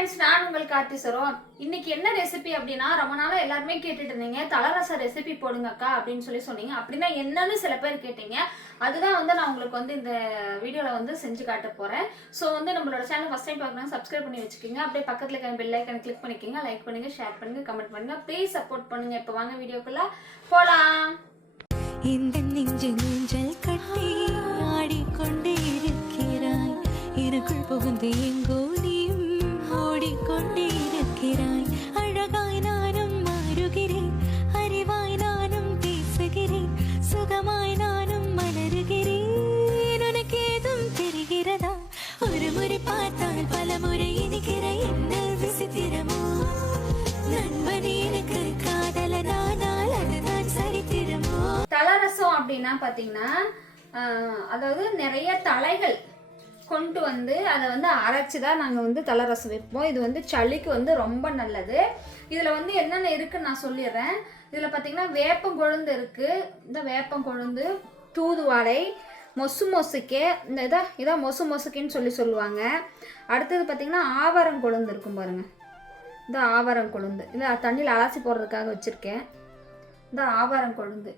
Friends நான் உங்கள் Karthi Sharon இன்னைக்கு என்ன ரெசிபி அப்படின்னா ரொம்ப நாளாக எல்லாருமே கேட்டுட்டு இருந்தீங்க. தலரச ரெசிபி போடுங்கக்கா அப்படின்னு சொல்லி சொன்னீங்க. அப்படின்னா என்னன்னு சில பேர் கேட்டீங்க. அதுதான் வந்து நான் உங்களுக்கு வந்து இந்த வீடியோவில் வந்து செஞ்சு காட்ட போகிறேன் ஸோ வந்து நம்மளோட சேனல் ஃபஸ்ட் டைம் பார்க்கணும் சப்ஸ்கிரைப் பண்ணி வச்சுக்கோங்க. அப்படியே பக்கத்தில் இருக்க பெல் ஐக்கன் கிளிக் பண்ணிக்கோங்க. லைக் பண்ணுங்க ஷேர் பண்ணுங்க கமெண்ட் பண்ணுங்க. ப்ளீஸ் சப்போர்ட் பண்ணுங்க. இப்போ வாங்க வீடியோக்குள்ள போகலாம் இந்த நெஞ்சு நெஞ்சல் கட்டி ஆடிக்கொண்டே இருக்கிறாய். எனக்குள் புகுந்து எங்கோ அப்படின்னா பார்த்தீங்கன்னா அதாவது நிறைய தலைகள் கொண்டு வந்து அதை வந்து அரைச்சி தான் நாங்கள் வந்து தலை ரசம் வைப்போம். இது வந்து சளிக்கு வந்து ரொம்ப நல்லது. இதில் வந்து என்னென்ன இருக்குன்னு நான் சொல்லிடுறேன். இதில் பார்த்தீங்கன்னா வேப்பங்கொழுந்து இருக்குது இந்த வேப்பங்கொழுந்து தூதுவாடை மொசு மொசுக்கே இந்த இதை இதான் மொசு மொசுக்கின்னு சொல்லி சொல்லுவாங்க. அடுத்தது பார்த்திங்கன்னா ஆவரம் கொழுந்து இருக்கும் பாருங்கள் இந்த ஆவாரங்கொழுந்து இல்லை தண்ணியில் அலசி போடுறதுக்காக வச்சுருக்கேன். இந்த ஆவாரங்கொழுந்து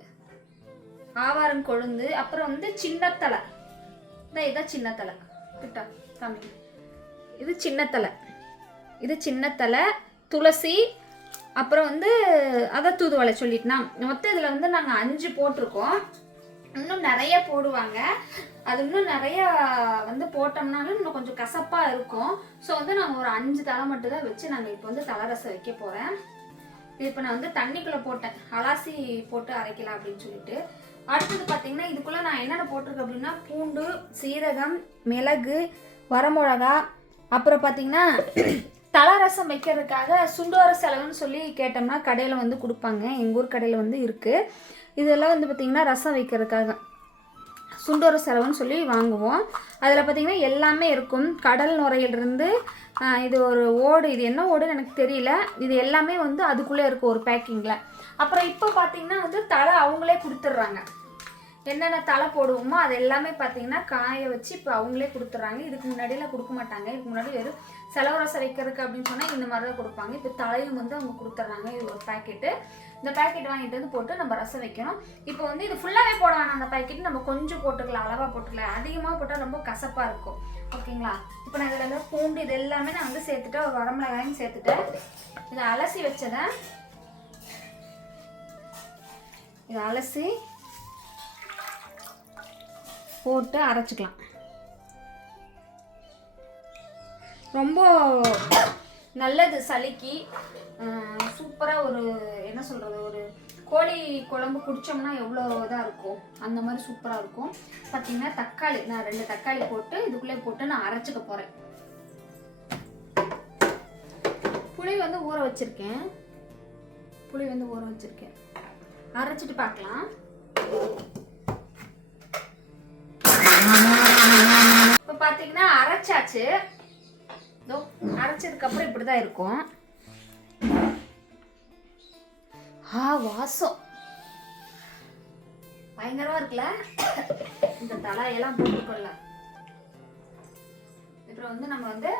ஆவாரம் கொழுந்து அப்புறம் வந்து சின்னத்தலை. இந்த இதான் சின்னத்தலை. கிட்டா காமி இது சின்னத்தலை. இது சின்னத்தலை துளசி அப்புறம் வந்து அதை தூதுவளை சொல்லிட்டுனா. மொத்தம் இதில் வந்து நாங்கள் அஞ்சு போட்டிருக்கோம். இன்னும் நிறைய போடுவாங்க. அது இன்னும் நிறைய வந்து போட்டோம்னாலும் இன்னும் கொஞ்சம் கசப்பாக இருக்கும். ஸோ வந்து நாங்கள் ஒரு அஞ்சு தலை மட்டும் தான் வச்சு நாங்கள் இப்போ வந்து தலரசம் வைக்க போகிறேன் இப்போ நான் வந்து தண்ணிக்குள்ளே போட்டேன். அலாசி போட்டு அரைக்கலாம் அப்படின்னு சொல்லிட்டு. அடுத்தது பார்த்தீங்கன்னா இதுக்குள்ளே நான் என்னென்ன போட்டிருக்கேன் அப்படின்னா பூண்டு சீரகம் மிளகு வரமிளகா அப்புறம் பார்த்தீங்கன்னா தலை ரசம் வைக்கிறதுக்காக சுண்டோர செலவுன்னு சொல்லி கேட்டோம்னா கடையில் வந்து கொடுப்பாங்க. எங்கள் ஊர் கடையில் வந்து இருக்குது இதெல்லாம் வந்து பார்த்திங்கன்னா ரசம் வைக்கிறதுக்காக சுண்டோர செலவுன்னு சொல்லி வாங்குவோம். அதில் பார்த்தீங்கன்னா எல்லாமே இருக்கும். கடல் நுரையிலிருந்து இது ஒரு ஓடு. இது என்ன ஓடுன்னு எனக்கு தெரியல. இது எல்லாமே வந்து அதுக்குள்ளே இருக்கும் ஒரு பேக்கிங்கில் அப்புறம் இப்போ பார்த்தீங்கன்னா வந்து தலை அவங்களே கொடுத்துட்றாங்க. என்னென்ன தலை போடுவோமோ அது எல்லாமே பார்த்தீங்கன்னா காய வச்சு இப்போ அவங்களே கொடுத்துட்றாங்க. இதுக்கு முன்னாடியெல்லாம் கொடுக்க மாட்டாங்க. இதுக்கு முன்னாடி வெறும் செலவு ரசம் வைக்கிறதுக்கு அப்படின்னு சொன்னால் இந்த மாதிரி தான் கொடுப்பாங்க. இப்போ தலையும் வந்து அவங்க கொடுத்துட்றாங்க. இது ஒரு பேக்கெட்டு இந்த பேக்கெட் வாங்கிட்டு வந்து போட்டு நம்ம ரசம் வைக்கணும். இப்போ வந்து இது ஃபுல்லாகவே போட வேணாம். அந்த பேக்கெட் நம்ம கொஞ்சம் போட்டுக்கலாம். அளவாக போட்டுக்கலாம். அதிகமாக போட்டால் ரொம்ப கசப்பாக இருக்கும். ஓகேங்களா இப்போ நான் இதில் பூண்டு இது எல்லாமே நான் வந்து சேர்த்துட்டு ஒரு வரமிளகாயும் சேர்த்துட்டேன் இதை அலசி வச்சதை இதை அலசி போட்டு அரைச்சிக்கலாம். ரொம்ப நல்லது சளிக்கு. சூப்பராக ஒரு என்ன சொல்கிறது ஒரு கோழி குழம்பு குடித்தோம்னா எவ்வளோ இதாக இருக்கும்? அந்த மாதிரி சூப்பராக இருக்கும். பார்த்தீங்கன்னா தக்காளி நான் ரெண்டு தக்காளி போட்டு இதுக்குள்ளே போட்டு நான் அரைச்சிக்க போகிறேன் புளி வந்து ஊற வச்சுருக்கேன். புளி வந்து ஊற வச்சுருக்கேன். அரைச்சிட்டு பார்க்கலாம். இப்போ பார்த்தீங்கன்னா அரைச்சாச்சு. இதோ அரைச்சதுக்கப்புறம் இப்படி தான் இருக்கும். ஆ வாசம். பயங்கரமாக இருக்குல்ல? இந்த தலையெல்லாம் போட்டுக்கொள்ள அப்புறம் வந்து நம்ம வந்து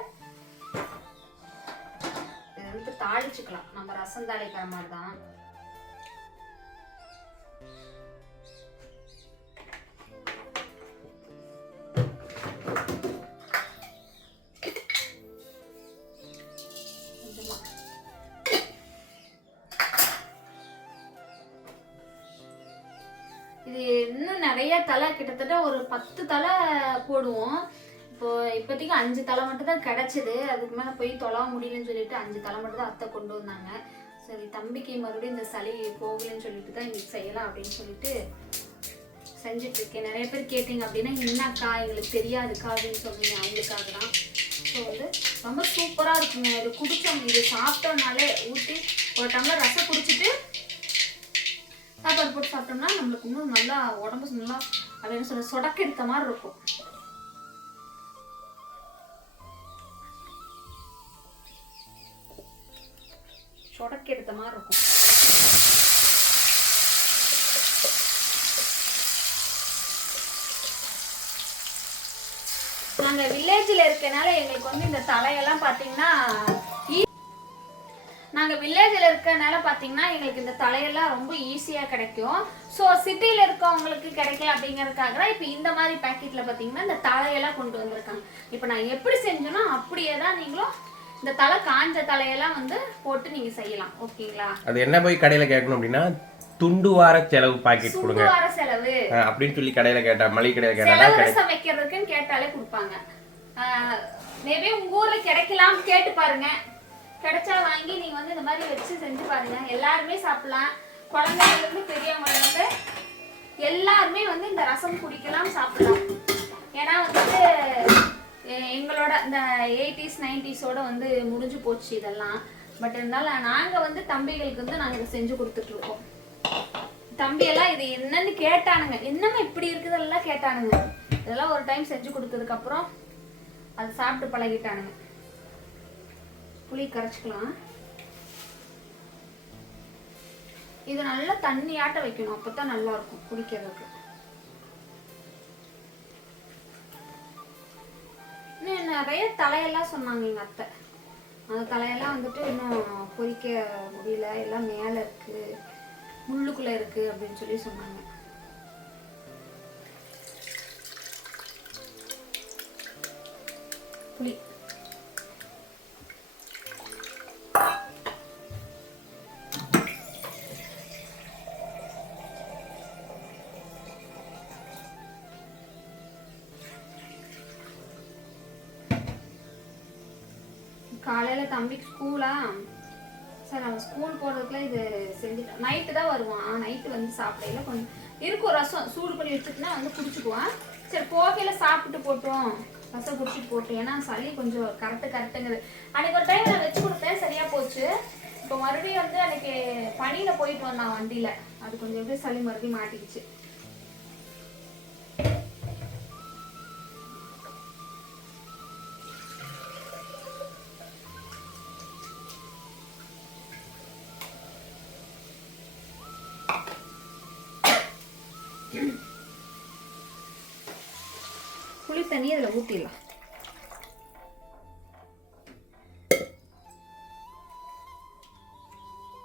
இதை வந்து தாளிச்சுக்கலாம். நம்ம ரசம் தாளிக்கிற மாதிரி தான். இது இன்னும் நிறைய தலை கிட்டத்தட்ட ஒரு பத்து தலை போடுவோம். இப்போ இப்போதைக்கு அஞ்சு தலை மட்டும் தான் கிடச்சிது. அதுக்கு மேலே போய் தொலை முடியலன்னு சொல்லிட்டு அஞ்சு தலை மட்டும் தான் அத்தை கொண்டு வந்தாங்க. சரி தம்பிக்கு மறுபடியும் இந்த சளி போகலன்னு சொல்லிட்டு தான் இன்னைக்கு செய்யலாம் அப்படின்னு சொல்லிட்டு செஞ்சுட்டு இருக்கேன். நிறைய பேர் கேட்டீங்க அப்படின்னா என்னக்கா எங்களுக்கு தெரியாதுக்கா அப்படின்னு சொன்னீங்க. அவங்களுக்காக தான். ஸோ வந்து ரொம்ப சூப்பராக இருக்குங்க. இது குடித்தோம் இது சாப்பிட்டோம்னாலே ஊற்றி ஒரு டம்ளர் ரசம் குடிச்சிட்டு சாப்பாடு போட்டு சாப்பிட்டோம்னா நம்மளுக்கு இன்னும் நல்லா உடம்பு நல்லா அப்படின்னு சொல்ல சொடக்க எடுத்த மாதிரி இருக்கும். சொடக்கு எடுத்த மாதிரி இருக்கும். நாங்க வில்லேஜ்ல இருக்கனால எங்களுக்கு வந்து இந்த தலையெல்லாம் பாத்தீங்கன்னா நாங்கள் நாங்க வில்லேஜ்ல இருக்கனால பாத்தீங்கன்னா எங்களுக்கு இந்த தலையெல்லாம் ரொம்ப ஈஸியா கிடைக்கும். ஸோ சிட்டில இருக்கவங்களுக்கு கிடைக்கல அப்படிங்கறதுக்காக இப்போ இந்த மாதிரி பாக்கெட்ல பாத்தீங்கன்னா இந்த தலையெல்லாம் கொண்டு வந்திருக்காங்க. இப்போ நான் எப்படி செஞ்சேனோ அப்படியே தான் நீங்களும் இந்த தலை காஞ்ச தலையெல்லாம் வந்து போட்டு நீங்க செய்யலாம் ஓகேங்களா? அது என்ன போய் கடையில கேட்கணும் அப்படின்னா துண்டு வார செலவு பாக்கெட் கொடுங்க. வார செலவு. அப்படின்னு சொல்லி கடையில கேட்டா மளிகை கடையில கேட்டா வைக்கிறதுக்குன்னு கேட்டாலே கொடுப்பாங்க. மேபி உங்க ஊர்ல கிடைக்கலாம் கேட்டு பாருங்க. கிடைச்சா வாங்கி நீங்க வந்து இந்த மாதிரி வச்சு செஞ்சு பாருங்க. எல்லாருமே சாப்பிடலாம். குழந்தைங்க இருந்து பெரியவங்க எல்லாருமே வந்து இந்த ரசம் குடிக்கலாம் சாப்பிடலாம். ஏன்னா வந்துட்டு எங்களோட இந்த எயிட்டிஸ் நைன்டிஸோட வந்து முடிஞ்சு போச்சு இதெல்லாம். பட் இருந்தாலும் நாங்க வந்து தம்பிகளுக்கு வந்து நாங்க இதை செஞ்சு கொடுத்துட்டு இருக்கோம் தம்பி எல்லாம் இது என்னன்னு கேட்டானுங்க. என்னமா இப்படி இருக்குதெல்லாம் கேட்டானுங்க. இதெல்லாம் ஒரு டைம் செஞ்சு கொடுத்ததுக்கு அப்புறம் அது சாப்பிட்டு பழகிட்டானுங்க. புளி கரைச்சிக்கலாம். இது நல்லா தண்ணியாட்ட வைக்கணும். அப்பதான் நல்லா இருக்கும் குடிக்கிறதுக்கு. நிறைய தலையெல்லாம் சொன்னாங்க எங்க அத்தை. அந்த தலையெல்லாம் வந்துட்டு இன்னும் பொரிக்க முடியல. எல்லாம் மேல இருக்கு. முள்ளுக்குள்ள இருக்கு அப்படின்னு சொல்லி சொன்னாங்க. புளி. காலையில தம்பிக்கு ஸ்கூலா? சார் அவன் ஸ்கூல் போகிறதுக்குள்ள இது செஞ்சுட்டான் நைட்டு தான் வருவான். நைட்டு வந்து சாப்பிடையில கொஞ்சம் இருக்கும் ரசம் சூடு பண்ணி வச்சுட்டுனா வந்து குடிச்சுக்குவான். சரி போகையில் சாப்பிட்டு போட்டோம். ரசம் குடிச்சிட்டு போட்டோம் ஏன்னா சளி கொஞ்சம் கரெக்டு கரெக்டுங்குது அன்னைக்கு ஒரு டைம் நான் வச்சு கொடுத்தேன். சரியா போச்சு. இப்போ மறுபடியும் வந்து அன்னைக்கு பனியில் போயிட்டு வந்தான் வண்டியில். அது கொஞ்சம் எப்படி சளி மறுபடியும் மாட்டிக்கிச்சு. தண்ணியை அதில் ஊற்றிடலாம்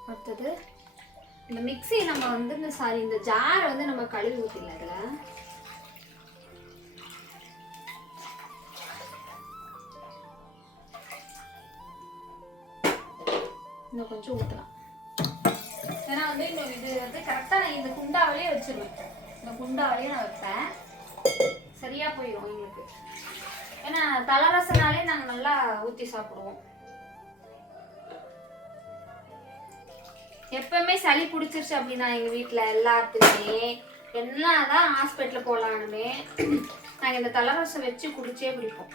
அடுத்தது இந்த மிக்ஸி நம்ம வந்து இந்த சாரி இந்த ஜாரை வந்து நம்ம கழுவி ஊற்றிடலாம் அதில் இன்னும் கொஞ்சம் ஊற்றலாம் ஏன்னா வந்து இன்னும் இது வந்து கரெக்டாக நான் இந்த குண்டாவிலேயே வச்சிருவேன். இந்த குண்டாவிலேயே நான் வைப்பேன். சரியாக போயிடும் எங்களுக்கு ஏன்னா தலரசனாலே நாங்கள் நல்லா ஊற்றி சாப்பிடுவோம். எப்பவுமே சளி பிடிச்சிருச்சு அப்படின்னா எங்கள் வீட்டில் எல்லாத்துக்குமே என்னதான் ஹாஸ்பிட்டல் போகலானுமே நாங்கள் இந்த தலரசம் வச்சு குடிச்சே பிடிப்போம்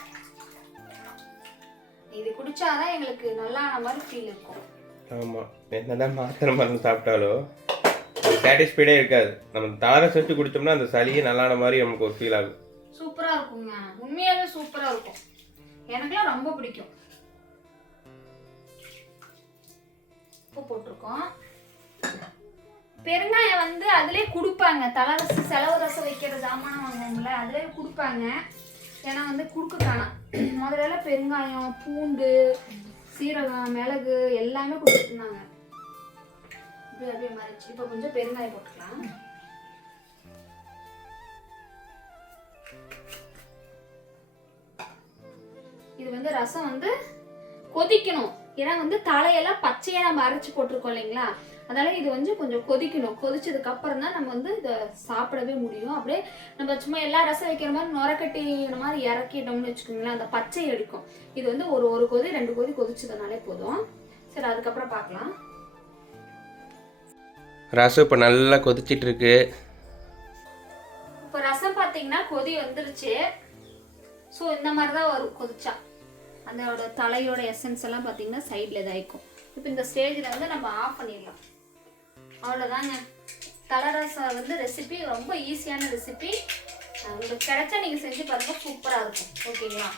இது குடிச்சாதான் எங்களுக்கு நல்லா ஆன மாதிரி ஃபீல் இருக்கும். ஆமாம் என்னதான் மாத்திரை மருந்து சாப்பிட்டாலும் சாட்டிஸ்ஃபைடே இருக்காது. நம்ம தளர செஞ்சு குடித்தோம்னா அந்த சளியே நல்லான மாதிரி நமக்கு ஒரு ஃபீல் ஆகும். சூப்பராக இருக்குங்க. உண்மையாகவே சூப்பராக இருக்கும். எனக்குலாம் ரொம்ப பிடிக்கும். உப்பு போட்டிருக்கோம். பெருங்காயம் வந்து அதிலே கொடுப்பாங்க. தலை செலவு ரசம் வைக்கிற சாமான் வாங்குவாங்கல்ல அதிலே கொடுப்பாங்க. ஏன்னா வந்து குடுக்க காணாம் முதல்ல பெருங்காயம் பூண்டு சீரகம் மிளகு எல்லாமே கொடுத்துருந்தாங்க இப்படி அப்படியே மறைச்சு இப்போ கொஞ்சம் பெருங்காயம் போட்டுக்கலாம். வந்து ரசம் வந்து கொதிக்கணும். ஏன்னா வந்து தலையெல்லாம் பச்சையா நம்ம அரைச்சு போட்டிருக்கோம் இல்லைங்களா? அதனால இது வந்து கொஞ்சம் கொதிக்கணும். கொதிச்சதுக்கு அப்புறம் தான் நம்ம வந்து இதை சாப்பிடவே முடியும். அப்படியே நம்ம சும்மா எல்லா ரசம் வைக்கிற மாதிரி நுரக்கட்டி மாதிரி இறக்கிட்டோம்னு வச்சுக்கோங்களேன் அந்த பச்சை அடிக்கும் இது வந்து ஒரு ஒரு கொதி ரெண்டு கொதி கொதிச்சதுனாலே போதும். சரி அதுக்கப்புறம் பார்க்கலாம். ரசம் இப்போ நல்லா கொதிச்சிட்டு இருக்கு. இப்போ ரசம் பார்த்தீங்கன்னா கொதி வந்துருச்சு. ஸோ இந்த மாதிரி தான் வரும் கொதிச்சா. அதோட தலையோட எசன்ஸ் எல்லாம் பார்த்தீங்கன்னா சைடில் இதாகிக்கும் இப்போ இந்த ஸ்டேஜில் வந்து நம்ம ஆஃப் பண்ணிடலாம். அவ்வளோதாங்க தலைரசம் வந்து ரெசிபி ரொம்ப ஈஸியான ரெசிபி உங்களுக்கு கிடைச்சா நீங்கள் செஞ்சு பாருங்கள் சூப்பராக இருக்கும். ஓகேங்களா